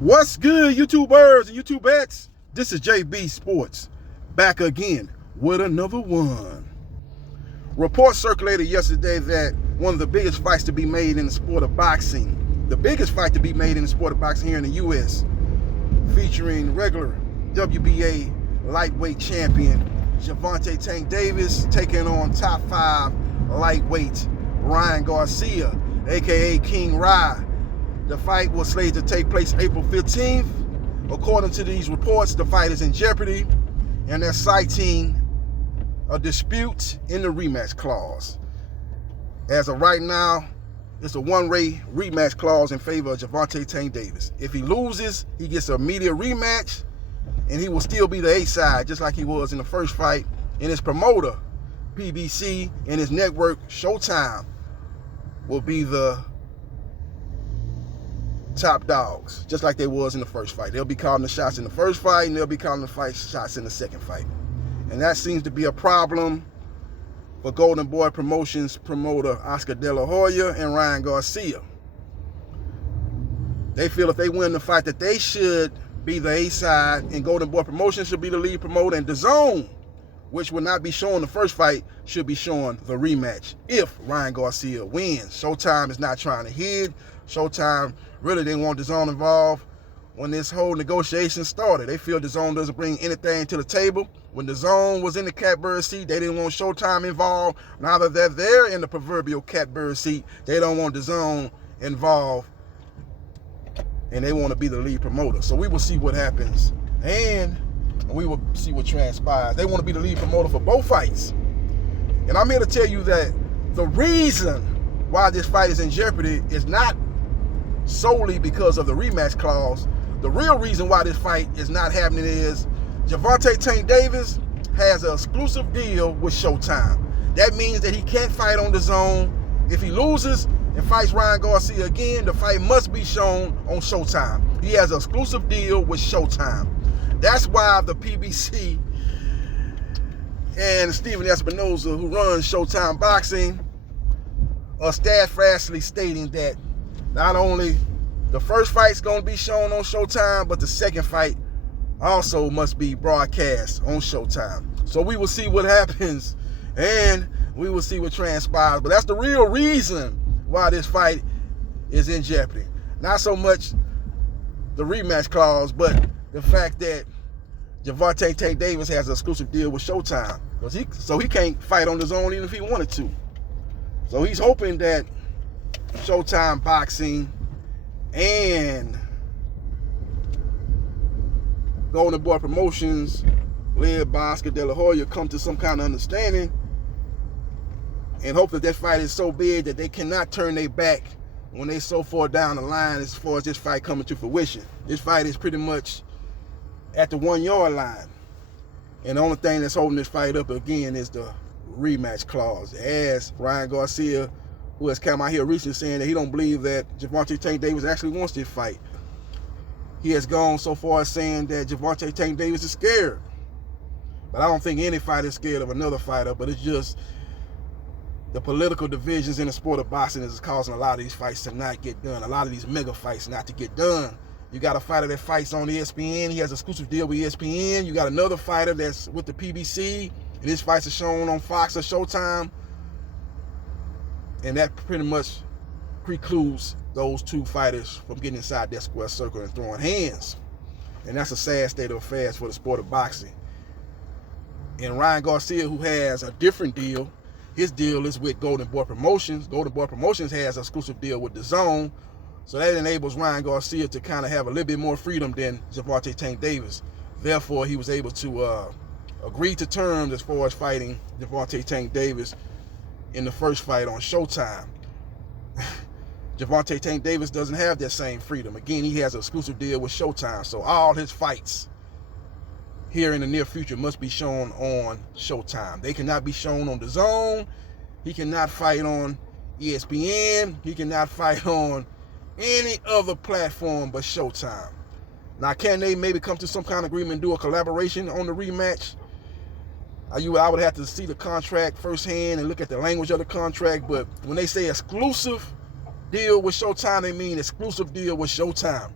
What's good, YouTubers and YouTubettes? This is JBsports, back again with another one. Reports circulated yesterday that one of the biggest fights to be made in the sport of boxing, the biggest fight to be made in the sport of boxing here in the U.S., featuring regular WBA lightweight champion Gervonta Tank Davis taking on top 5 lightweight Ryan Garcia, aka King Rye. The fight was slated to take place April 15th. According to these reports, the fight is in jeopardy, and they're citing a dispute in the rematch clause. As of right now, it's a one-way rematch clause in favor of Gervonta Tank Davis. If he loses, he gets an immediate rematch, and he will still be the A side, just like he was in the first fight. And his promoter, PBC, and his network, Showtime, will be the top dogs, just like they was in the first fight. They'll be calling the shots in the first fight, and they'll be calling the shots in the second fight. And that seems to be a problem for Golden Boy Promotions promoter Oscar De La Hoya and Ryan Garcia. They feel if they win the fight that they should be the A side, and Golden Boy Promotions should be the lead promoter, and DAZN, which will not be showing the first fight, should be showing the rematch if Ryan Garcia wins. Showtime is not trying to hid. Showtime really didn't want DAZN involved when this whole negotiation started. They feel DAZN doesn't bring anything to the table. When DAZN was in the catbird seat, they didn't want Showtime involved. Now that they're in the proverbial catbird seat, they don't want DAZN involved, and they want to be the lead promoter. So we will see what happens, and we will see what transpires. They want to be the lead promoter for both fights. And I'm here to tell you that the reason why this fight is in jeopardy is not solely because of the rematch clause. The real reason why this fight is not happening is Gervonta Tank Davis has an exclusive deal with Showtime. That means that he can't fight on DAZN. If he loses and fights Ryan Garcia again, the fight must be shown on Showtime. He has an exclusive deal with Showtime. That's why the PBC and Stephen Espinoza, who runs Showtime Boxing, are steadfastly stating that not only the first fight's going to be shown on Showtime, but the second fight also must be broadcast on Showtime. So we will see what happens, and we will see what transpires. But that's the real reason why this fight is in jeopardy. Not so much the rematch clause, but the fact that Gervonta Tank Davis has an exclusive deal with Showtime. So he can't fight on DAZN even if he wanted to. So he's hoping that Showtime Boxing and Golden Boy Promotions, led by Oscar De La Hoya, come to some kind of understanding, and hope that that fight is so big that they cannot turn their back when they so far down the line as far as this fight coming to fruition. This fight is pretty much at the 1-yard line. And the only thing that's holding this fight up again is the rematch clause. As Ryan Garcia, who has come out here recently saying that he don't believe that Gervonta Tank Davis actually wants this fight. He has gone so far as saying that Gervonta Tank Davis is scared. But I don't think any fighter is scared of another fighter, but it's just the political divisions in the sport of boxing is causing a lot of these fights to not get done, a lot of these mega fights not to get done. You got a fighter that fights on ESPN. He has an exclusive deal with ESPN. You got another fighter that's with the PBC, and his fights are shown on Fox or Showtime. And that pretty much precludes those two fighters from getting inside that square circle and throwing hands. And that's a sad state of affairs for the sport of boxing. And Ryan Garcia, who has a different deal, his deal is with Golden Boy Promotions. Golden Boy Promotions has an exclusive deal with DAZN. So that enables Ryan Garcia to kind of have a little bit more freedom than Gervonta Tank Davis. Therefore, he was able to agree to terms as far as fighting Gervonta Tank Davis in the first fight on Showtime. Gervonta Tank Davis doesn't have that same freedom. Again, he has an exclusive deal with Showtime. So all his fights here in the near future must be shown on Showtime. They cannot be shown on DAZN. He cannot fight on ESPN. He cannot fight on any other platform but Showtime. Now, can they maybe come to some kind of agreement and do a collaboration on the rematch? I would have to see the contract firsthand and look at the language of the contract, but when they say exclusive deal with Showtime, they mean exclusive deal with Showtime.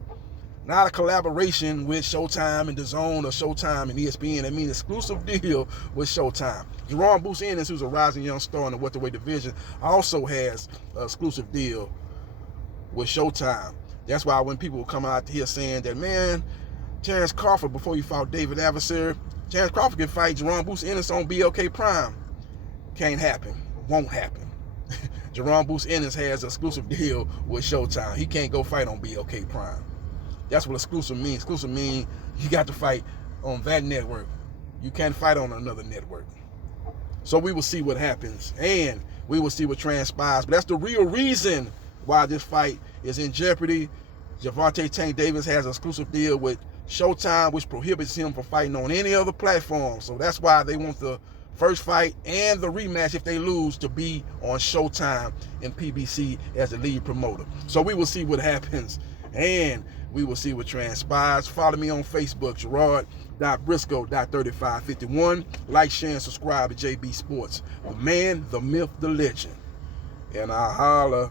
not a collaboration with Showtime and DAZN or Showtime and ESPN. I mean, exclusive deal with Showtime. Jerome Bruce Ennis, who's a rising young star in the welterweight division, also has an exclusive deal with Showtime. That's why when people come out here saying that, man, Terrence Crawford, before he fought David Adversary, Terrence Crawford can fight Jerome Bruce Ennis on BLK Prime. Can't happen. Won't happen. Jerome Bruce Ennis has an exclusive deal with Showtime. He can't go fight on BLK Prime. That's what exclusive means. Exclusive means you got to fight on that network. You can't fight on another network. So we will see what happens, and we will see what transpires. But that's the real reason why this fight is in jeopardy. Gervonta Tank Davis has an exclusive deal with Showtime, which prohibits him from fighting on any other platform. So that's why they want the first fight and the rematch, if they lose, to be on Showtime and PBC as the lead promoter. So we will see what happens, and we will see what transpires. Follow me on Facebook, Gerard.Briscoe.3551. Like, share, and subscribe to JB Sports. The man, the myth, the legend. And I holla.